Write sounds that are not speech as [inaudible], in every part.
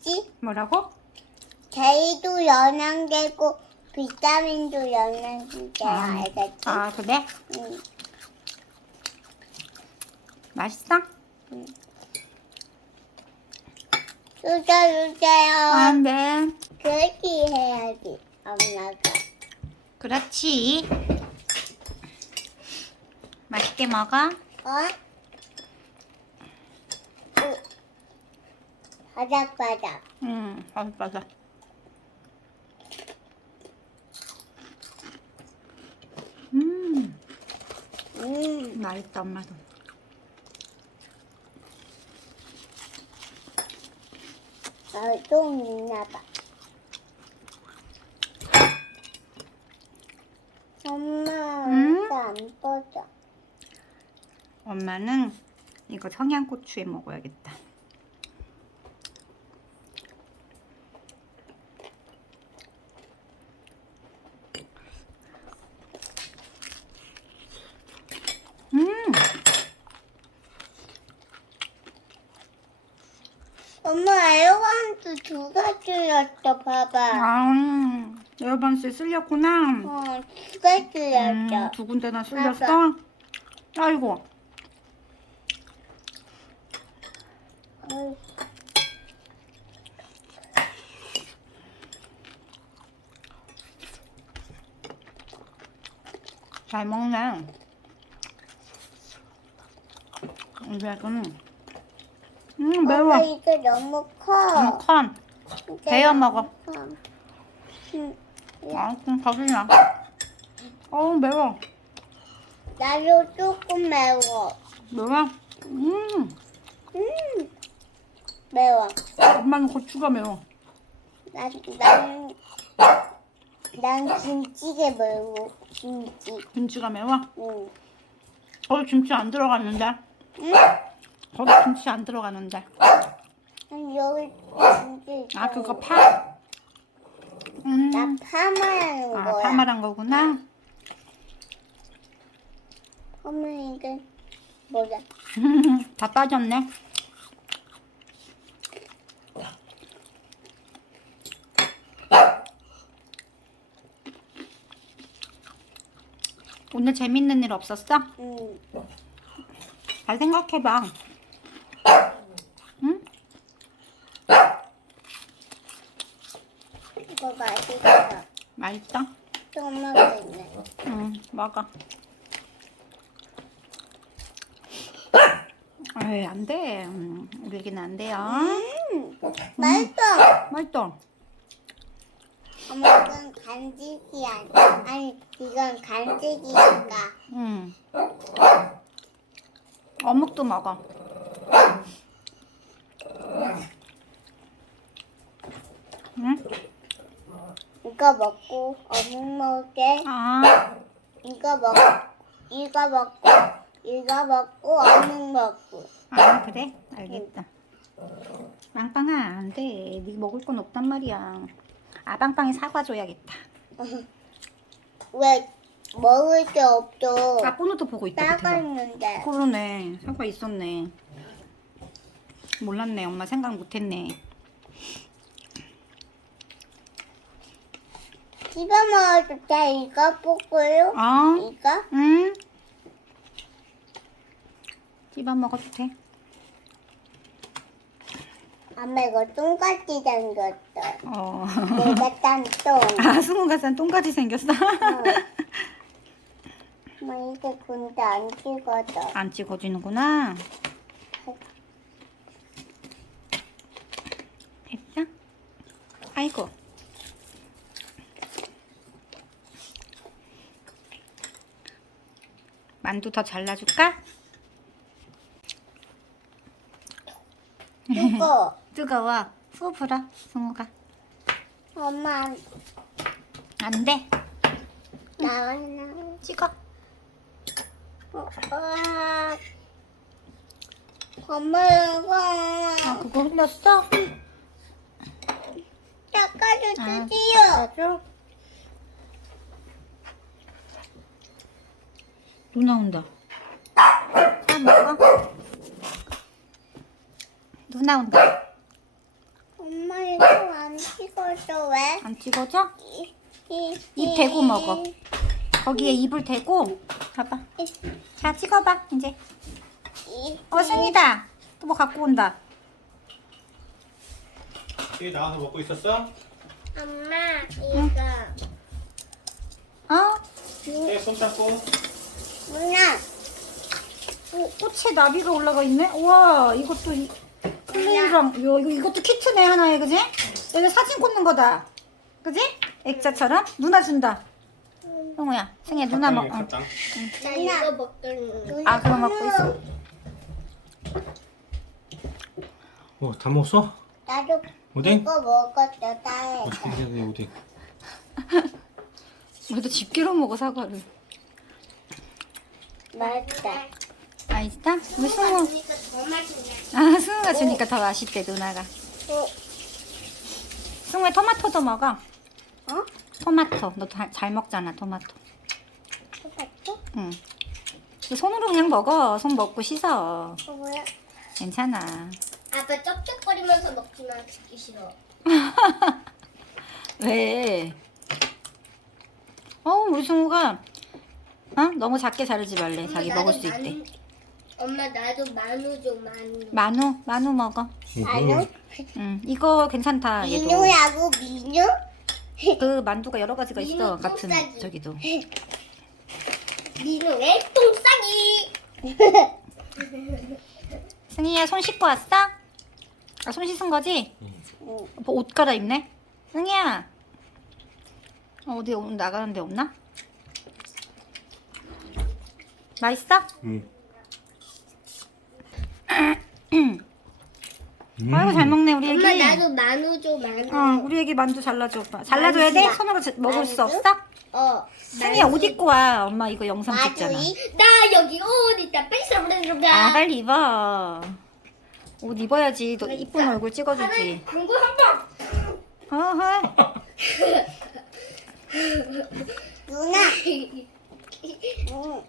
알겠지? 뭐라고? 제이도 영양제고 비타민도 영양제 아. 알겠지? 아 그래? 응. 맛있어? 주자 주세요. 안돼 그렇게 해야지 엄마가. 그렇지 맛있게 먹어 어? 바닥바닥. 응 맞아 맞아 음 음. 맛있다 엄마도 어, 좀 있나 봐. 엄마, 음? 안 뻗어. 엄마는 이거 청양고추에 먹어야겠다 음 엄마, 에어건도 두 가지였어, 봐봐. 아, 에어반스에 쓸렸구나. 어, 두 가지였어. 음, 두 군데나 쓸렸어? 아이고. 잘 먹네. 이 백은. 음, 매워. 엄마, 이거 너무 커. 너무 커. 이게 베어 먹어. 커. 응, 아, 좀 거슬려. 어우, 매워. 나도 조금 매워. 매워? 음, 음, 매워. 엄마는 고추가 매워. 난, 난, 난 김치게 매워. 김치. 김치가 매워? 응. 거기 김치 안 들어갔는데. 응? 거기 김치 안 들어가는데. 아니, 여기 김치. 아, 그거 파? 음. 나 파마하는 아, 거야. 파마란 거구나. 엄마, 이게 뭐야? [laughs] 다 빠졌네. 오늘 재밌는 일 없었어? 응. 잘 생각해봐. 응? 맛있어. 맛있어? 엄마가 있네. 응, 먹어. 에이, 안 돼. 음, 우리에게는 안 돼요. 음, 맛있어. 맛있어. 엄마, 이건 간식이 아니야. 아니, 이건 간식이니까. 응. 어묵도 먹어. 응? 이거 먹고 어묵 먹게. 아, 이거 먹, 이거 먹고, 이거 먹고 어묵 먹고. 아 그래? 알겠다. 빵빵아, 안 돼. 네 먹을 건 없단 말이야. 아, 빵빵이 사과 줘야겠다. [laughs] 왜 먹을 게 없어? 아, 보너도 보고 있다. 싸가 밑에서. 있는데. 그러네. 사과 있었네. 몰랐네. 엄마 생각 못했네. 집에 먹어도 돼? 이거 뽑고요? 아, 이거? 응. 씹어 먹어도 돼. 엄마 이거 똥같이 생겼어. 어. 내가 딴 똥. [laughs] 아, 승우가 싼 똥까지 생겼어. 엄마 이게 근데 안 찍어져. 안 찍어지는구나. 됐어? 아이고. 만두 더 잘라줄까? 이거 [laughs] 뜨거워. 후 불어, 승우가. 엄마 안 돼. 나와나. 찍어. 어, 아. 엄마 이거 아, 그거 흘렸어? 닦아줘 아, 주세요. 닦아줘. 눈 나온다. 다 먹어. 눈 나온다. 엄마 안 찍어줘 왜? 안 찍어져? 이, 이, 입 대고 먹어. 거기에 입을 대고 봐봐. 자 찍어봐 이제. 이, 어 승이다. 또 뭐 갖고 온다. 여기 나와서 먹고 있었어? 엄마 이거 어? 네, 손 닦고. 누나 오, 꽃에 나비가 올라가 있네. 우와 이것도 이- 클레이랑 요 이거 이것도 키트네 하나에 그지? 여기 사진 꽂는 거다. 그지? 액자처럼 누나 준다. 형우야 승희야 누나 먹. 어. 사탕. 나 이거 먹겠는 아 그거 먹고 있어. 어, 다 먹었어? 나도 오뎅? 이거 먹었어 딸 어, 근데 오뎅. 우리도 집게로 먹어 사과를. 맛있다 맛있다? 우리 승우. 더 맛있네 아 승우가 주니까 더 맛있대 누나가. 어, 승우야 토마토도 먹어. 어? 토마토 너 잘 먹잖아 토마토. 토마토? 응. 너 손으로 그냥 먹어. 손 먹고 씻어. 어 뭐야? 괜찮아. 아빠 쩝쩝거리면서 먹지만 듣기 싫어 [laughs] 왜? 어, 우리 승우가 어? 너무 작게 자르지 말래. 자기 먹을 수 있대. 엄마 나도 마누 줘 마누 만우, 만우 먹어. 마누? 응, 이거 괜찮다. 얘도. 민우라고 민우? 그 만두가 여러 가지가 있어. 민우 같은 똥싸기. 저기도. 민우 왜 똥싸기? [laughs] 승희야 손 씻고 왔어? 아, 손 씻은 거지? 뭐 옷 갈아입네. 승희야. 어, 어디 오늘 나가는데 없나? 맛있어? 응. 아이고 잘 먹네 우리 애기. 엄마 나도 마누 줘 마누 어, 우리 애기 만두 잘라줘. 오빠. 잘라줘야 돼? 만두야. 손으로 자- 먹을 수 만두? 없어? 어 승희야 옷 입고 와. 엄마 이거 영상 찍잖아. 나 여기 옷 있다 버리는 거야 아 빨리 입어. 옷 입어야지. 너 이쁜 얼굴 찍어주지. 공부 한번 어허. [laughs] 누나 응.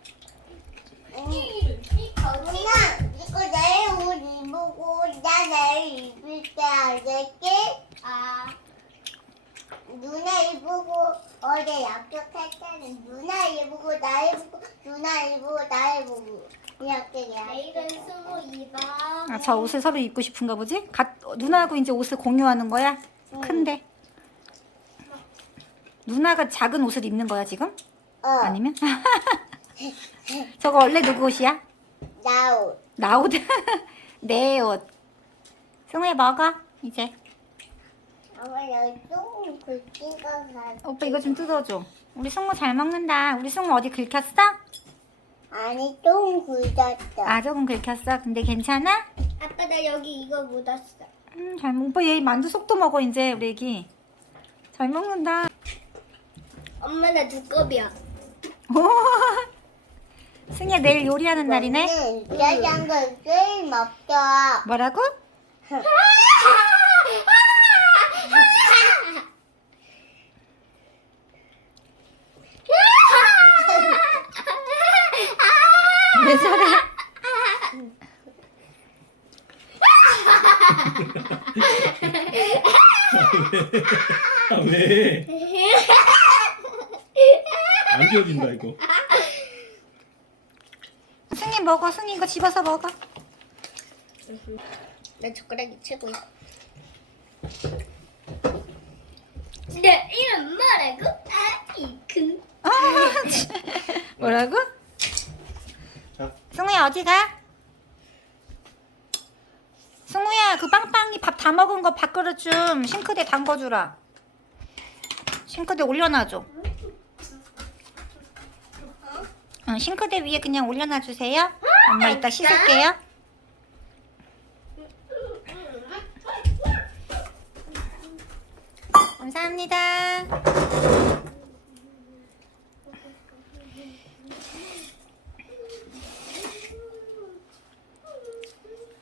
누나 이거 내일 옷 입고 나 내일 입을 때 알겠지? 아 누나 입고 어제 약속할 때는 누나 입고 나 입고 누나 입고 나 입고 이렇게 내일은 스무 입어 아, 저 옷을 서로 입고 싶은가 보지? 가, 어, 누나하고 이제 옷을 공유하는 거야? 큰데. 누나가 작은 옷을 입는 거야 지금? 어 아니면? [laughs] 저거 원래 누구 옷이야? 나 옷. 나 옷. [laughs] 내 옷. 승우야 먹어 이제. 엄마 여기 거 같아 오빠 이거 좀 뜯어줘. 우리 승우 잘 먹는다. 우리 승우 어디 긁혔어? 아니 똥 굵었어 아 조금 긁혔어. 근데 괜찮아? 아빠 나 여기 이거 묻었어 음, 잘 먹. 오빠 얘 만두 속도 먹어 이제 우리 애기. 잘 먹는다. 엄마 나 두꺼비야 오. [laughs] 승희야 내일 요리하는 날이네. 짜장면 게임 없어 뭐라고? 왜 저래? 아, 왜? 안 지워진다, 이거. 승희 먹어. 승희 이거 집어서 먹어. 나 젓가락이 최고야 내 이름 뭐라고? 아이크 아, [laughs] 뭐라고? 자, 승우야 어디 가? 승우야 그 빵빵이 밥 다 먹은 거 밥그릇 좀 싱크대 담궈주라 싱크대 올려놔줘. 응, 싱크대 위에 그냥 올려놔주세요. 엄마 이따 씻을게요. 감사합니다